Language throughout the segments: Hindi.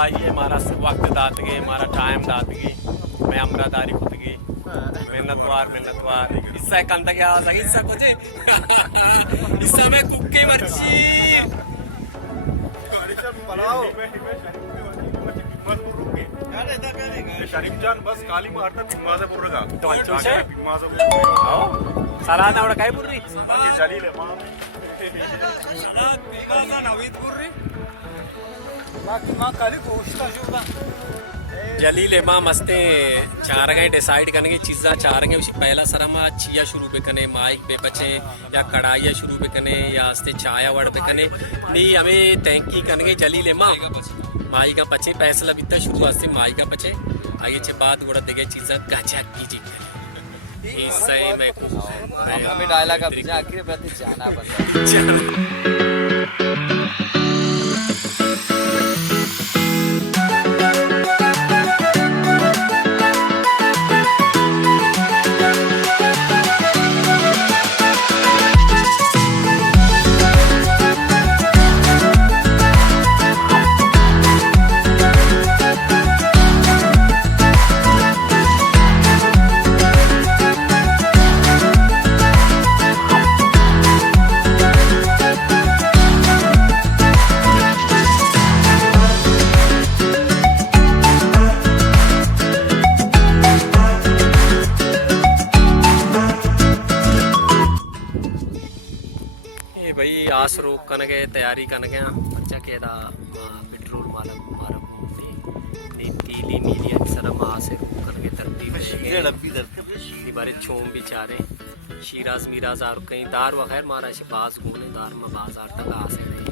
भाई ये हमारा वक्त दात गए, हमारा टाइम दात गए, मैं अमरादारी खुद गई मेहनतवार इससे कंद गया सही इससे कुछ इससे मैं कुक्की मर्ची शरीफ जान बस काली मारता पिम्माza burraga तो अच्छे से पिम्माza सालाना उड़ा काय बुर्री बाकी जलील है मां नवीद बुर्री बाकी मां काली गोश्त शुगा जलील मां मस्ते चार गए डिसाइड करने की चीज़ा चार गए उसी पहला सरमा चिया शुरू पे कने माइक पे बचे या कढ़ाइया शुरू पे कने या हस्ते चाया वड़ पे कने नी हमें तैंकी करने जलील मां माई का बचे फैसला बीता शुरू हस्ते माई का बचे आगे चे बाद गोड़ा देगे चीज़ा गजब कीजिए हिस्सा में हमें डायलॉग अब आखिर पे जाना बंदा आस रोक कन गए तैयारी कन गया अच्छा केदा पेट्रोल मारा तीली मीली सर मां से रोक कर के तरतीब बारे छोम बिचारे शीराज मीराज और कहीं दार वगैर मारा से बाज गोने दार में बाजार तक आसे नहीं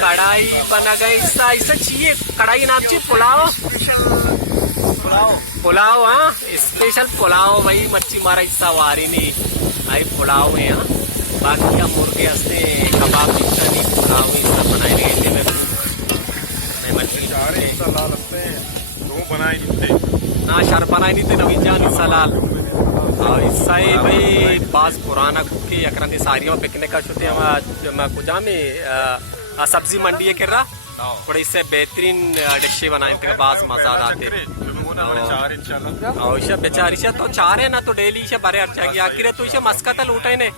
कढ़ाई बना गई ऐसा चाहिए कढ़ाई नाम चाहिए पुलाव हाँ स्पेशल पुलाव भाई मच्छी मारा हिस्सा वारी नहीं भाई पुलाव है हाँ बाकी का मुर्गे हंसते कबाब हिस्सा नहीं पुलाव हिस्सा बनाए गए मच्छी ना शर बनाए नहीं थे नवीन जान हिस्सा लाल हिस्सा है भाई बास पुराना कुकी अकरंदी सारियों पिकनिक का शुद्ध मैं कुछ में सब्जी मंडी है कर रहा बड़े इससे बेहतरीन डिशे बनाए थे बास मजा आते और बेचारी से तो चार है ना तो डेली से बारे हट जाएगी आखिर तो इसे मस्का तल उठे ने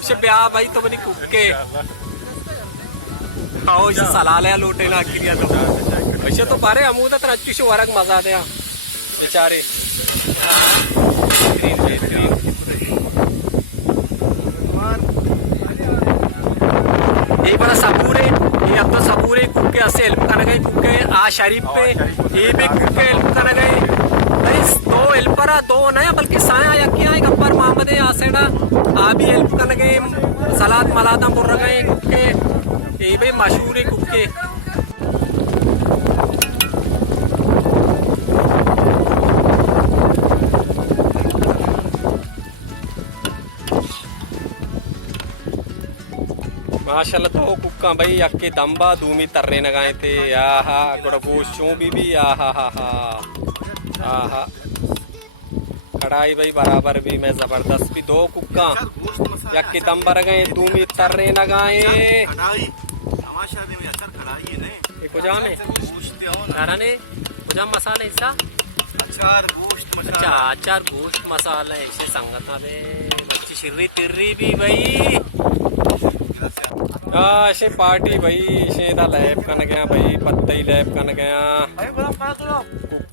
इसे ब्याह भाई तो बनी कुके आओ इसे सलाल है लूटे ना आखिर तो इसे तो बारे अमूदा तो अच्छी से वरक मजा दे बेचारे बेहतरीन ये बड़ा सबूरे ये अब तो सबूरे कुके ऐसे हेल्प करने गए कुके आ शरीफ पे ये भी कुके हेल्प करने गए भाई दो हेल्पर दो नया बल्कि साया या क्या है गब्बर मोहम्मद है आसेडा आ भी हेल्प करने गए सलाद मलादा बुर्र गए कुके ये भी मशहूर है कुके माशाल्लाह तो कुक्का भाई अक्के दम्बा दूमी तरने लगाए थे आहा गोड़ा गोश्तों भी आहा कढ़ाई भाई बराबर भी मैं जबरदस्त भी दो कुक्का यक्के दम्बा गए दूमी तरने लगाए कुछ मसाला ऐसा अचार गोश्त मसाला ऐसे संगत मच्छी शिर्री तिर्री भी भाई ऐसे पार्टी भाई शेदा लैब कन गया भाई पत्ता ही लैब कन गया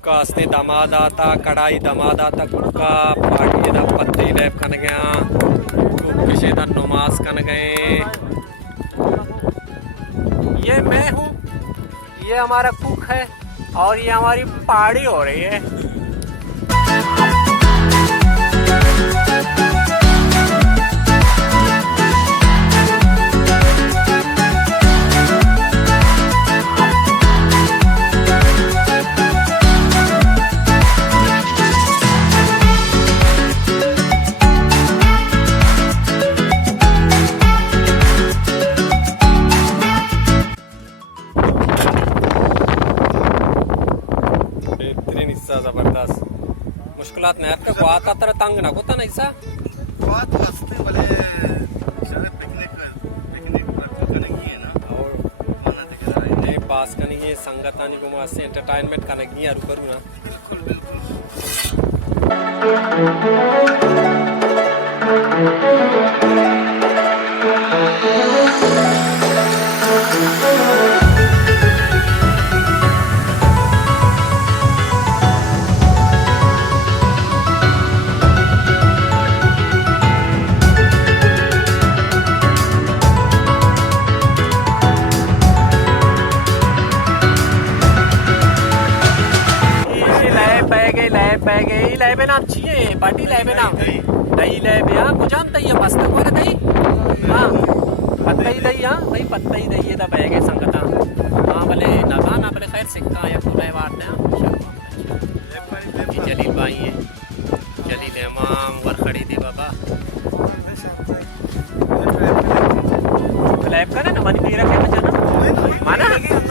कुक्का असते दमादाता कढ़ाई दमादाता कुक्का पार्टी दा पत्ते लैब कन गया कुक दा नमाज कन गए। ये मैं हूँ, ये हमारा कुक है और ये हमारी पार्टी हो रही है। जबरदस्त मुश्किलात नाही का वाता तर तंग ना होता नाही सा बात वास्ते वाले चले पिकनिक पर कनेक्ट है ना और मना दिख रहा है ये पास कनी ये संगत आनी को मासे एंटरटेनमेंट कनेक्ट नहीं यार करू ना बिल्कुल लैबे नाम चाहिए पार्टी लैबे नाम दही लैबे हाँ कुछ जानता ही है मस्त को ना दही हाँ पत्ता ही दही हाँ भाई पत्ता ही दही है तब बैगे संगता हाँ भले ना भले खैर सिक्का या खुला वाट है जलील भाई है जलील इमाम वर खड़ी थी बाबा लैब का ना मनी दे रखे बचा ना माना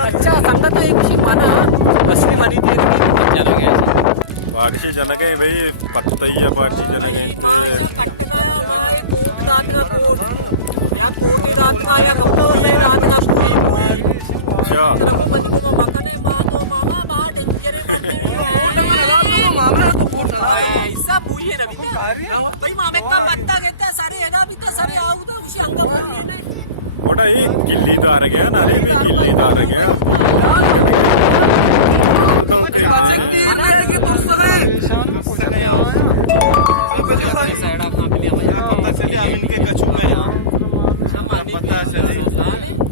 अच्छा संगत है कुछ माना असली मनी दे रखी बचा लगे पार्टी जनगे भाई पत्तैया पार्टी जनगे गिल्लीदार गया ना रे गिल्लीदार गया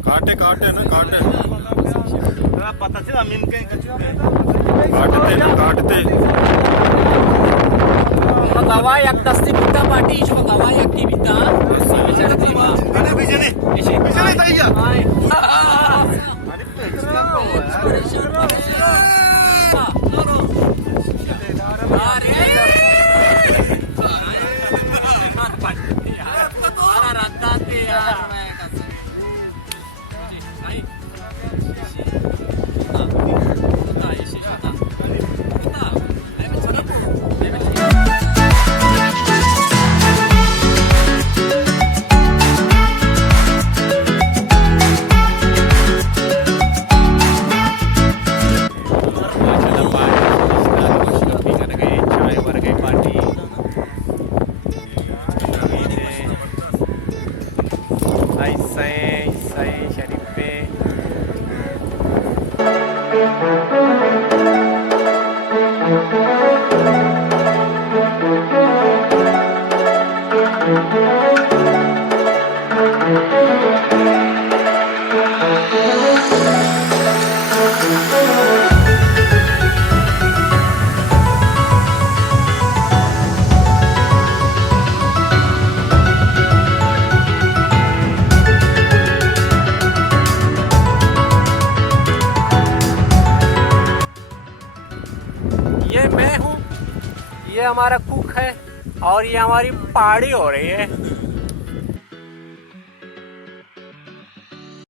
काटे काटे ना काटे पता चला अमीन के काटते ना काटते गवाह एक दस्ती बिता पार्टी इसको गवाह एक की बिता अरे बिजने बिजने तैयार ये मैं हूँ, ये हमारा कुक है और ये हमारी पार्टी हो रही है।